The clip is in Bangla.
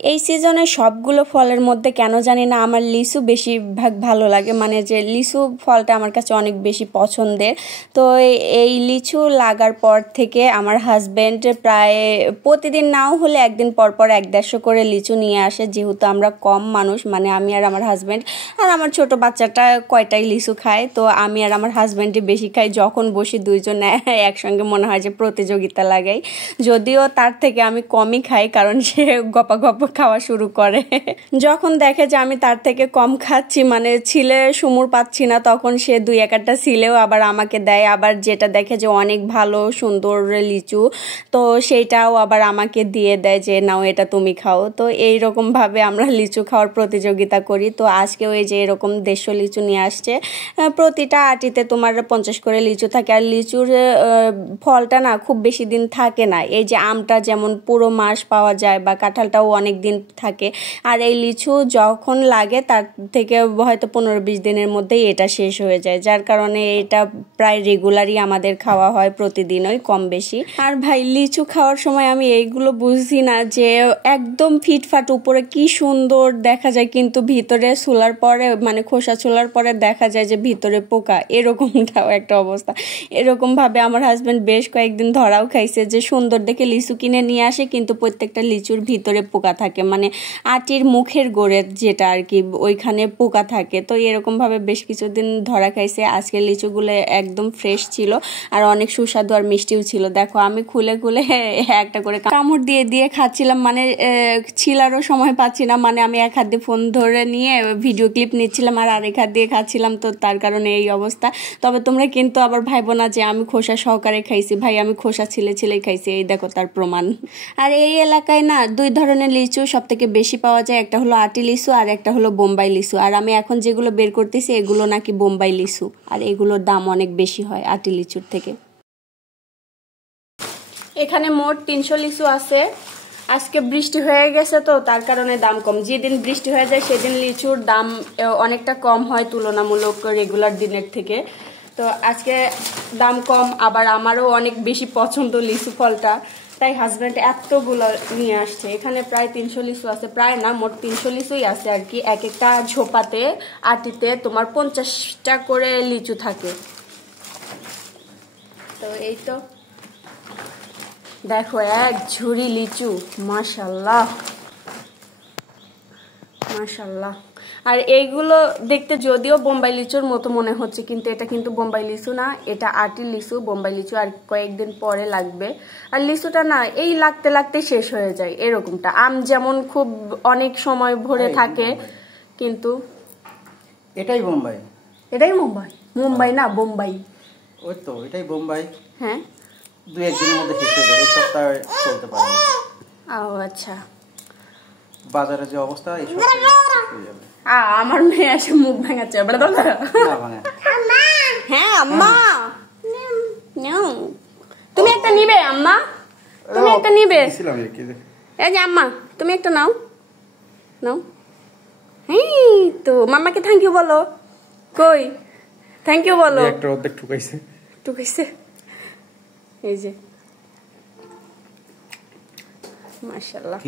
এই সিজনে সবগুলো ফলের মধ্যে কেন জানি না আমার লিচু বেশিরভাগ ভালো লাগে, মানে যে লিচু ফলটা আমার কাছে অনেক বেশি পছন্দের। তো এই লিচু লাগার পর থেকে আমার হাজব্যান্ড প্রায় প্রতিদিন নাও হলে একদিন পর পর 1-1.5 করে লিচু নিয়ে আসে, যেহেতু আমরা কম মানুষ, মানে আমি আর আমার হাজব্যান্ড আর আমার ছোট বাচ্চাটা কয়টাই লিচু খায়, তো আমি আর আমার হাজব্যান্ডই বেশি খাই। যখন বসি দুইজন একসঙ্গে মনে হয় যে প্রতিযোগিতা লাগাই, যদিও তার থেকে আমি কমই খাই, কারণ সে গপা গপ খাওয়া শুরু করে। যখন দেখে যে আমি তার থেকে কম খাচ্ছি, মানে ছিলে সুমুর পাচ্ছি না, তখন সে 2-1টা ছিলেও আবার আমাকে দেয়। আবার যেটা দেখে যে অনেক ভালো সুন্দর লিচু, তো সেইটাও আবার আমাকে দিয়ে দেয় যে নাও এটা তুমি খাও। তো এইরকম ভাবে আমরা লিচু খাওয়ার প্রতিযোগিতা করি। তো আজকেও এই যে এরকম 150 লিচু নিয়ে আসছে, প্রতিটা আটিতে তোমার 50 করে লিচু থাকে। আর লিচুর ফলটা না খুব বেশি দিন থাকে না, এই যে আমটা যেমন পুরো মাস পাওয়া যায় বা কাঁঠালটাও অনেক দিন থাকে, আর এই লিচু যখন লাগে তার থেকে হয়তো 15-20 দিনের মধ্যেই এটা শেষ হয়ে যায়, যার কারণে এটা প্রায় রেগুলারই আমাদের খাওয়া হয়, প্রতিদিনই কম বেশি। আর ভাই লিচু খাওয়ার সময় আমি এইগুলো বুঝি না যে একদম ফিটফাট উপরে কি সুন্দর দেখা যায়, কিন্তু ভিতরে ছোলার পরে মানে খোসা ছোলার পরে দেখা যায় যে ভিতরে পোকা, এরকমটাও একটা অবস্থা। এরকম ভাবে আমার হাজবেন্ড বেশ কয়েকদিন ধরাও খাইছে যে সুন্দর দেখে লিচু কিনে নিয়ে আসে, কিন্তু প্রত্যেকটা লিচুর ভিতরে পোকা থাকে, মানে আটির মুখের গোড়ে যেটা আর কি, ওইখানে পোকা থাকে। তো এরকম ভাবে বেশ কিছুদিন ধরা খাইছে। আজকে লিচুগুলো একদম ফ্রেশ ছিল আর অনেক সুস্বাদু আর মিষ্টিও ছিল। দেখো আমি খুলে খুলে একটা করে কামড় দিয়ে দিয়ে খাচ্ছিলাম, মানে ছিলারও সময় পাচ্ছি না, মানে আমি এক হাত দিয়ে ফোন ধরে নিয়ে ভিডিও ক্লিপ নিচ্ছিলাম আর আরেক হাত দিয়ে খাচ্ছিলাম, তো তার কারণে এই অবস্থা। তবে তোমরা কিন্তু আবার ভাইবো না যে আমি খোসা সহকারে খাইছি, ভাই আমি খোসা ছিলে খাইছি, এই দেখো তার প্রমাণ। আর এই এলাকায় না 2 ধরনের লিচু সব থেকে বেশি পাওয়া যায়, একটা হলো আটি লিচু আর একটা হলো বোম্বাই লিচু। আর আমি এখন যেগুলো বের করতেছি এগুলো নাকি বোম্বাই লিচু, আর এগুলোর দাম অনেক বেশি হয় আটি লিচুর থেকে। এখানে মোট 300 লিচু আছে। আজকে বৃষ্টি হয়ে গেছে তো তার কারণে দাম কম, যেদিন বৃষ্টি হয়ে যায় সেদিন লিচুর দাম অনেকটা কম হয় তুলনামূলক রেগুলার দিনের থেকে। তো আজকে দাম কম, আবার আমারও অনেক বেশি পছন্দ লিচু ফলটা, তাই হাজব্যান্ড এতগুলো নিয়ে আসছে। এখানে প্রায় 300 লিচু আছে, প্রায় না মোট 300 লিচুই আছে আর কি। এক একটা ঝোপাতে আটিতে তোমার 50টা করে লিচু থাকে। তো এই তো দেখো এক ঝুড়ি লিচু, মাশাল্লাহ মাশাল্লাহ। আর এইগুলো দেখতে যদিও বোম্বাই লিচুর মতো মনে হচ্ছে, কিন্তু এটা কিন্তু বোম্বাই লিচু না, এটা আটি লিচু। বোম্বাই লিচু আর কয়েকদিন পরে লাগবে। আর লিচুটা না এই লাগতে লাগতে শেষ হয়ে যায় এরকমটা। আম যেমন খুব অনেক সময় ভরে থাকে, কিন্তু এটাই বোম্বাই, এটাই মুম্বাই। মুম্বাই না বোম্বাই, ওই তো এটাই বোম্বাই। হ্যাঁ 2-1 দিনের মধ্যে শেষ হয়ে যাবে, এই সপ্তাহে চলতে পারে। ও আচ্ছা, বাজারে যে অবস্থা এই সপ্তাহে শেষ হয়ে যাবে। আমার মেয়ে এসে মুখ ভাঙাচ্ছে। হ্যাঁ আম্মা তুমি একটা নিবে, আম্মা তুমি একটা নিবে, এই যে আম্মা তুমি একটা নাও নাও। হ্যাঁ তো মাম্মাকে থ্যাংক ইউ বলো, কই থ্যাংক ইউ বলো। একটা অর্ধেক ঠুকাইছে ঠুকাইছে, এই যে মাশাআল্লাহ।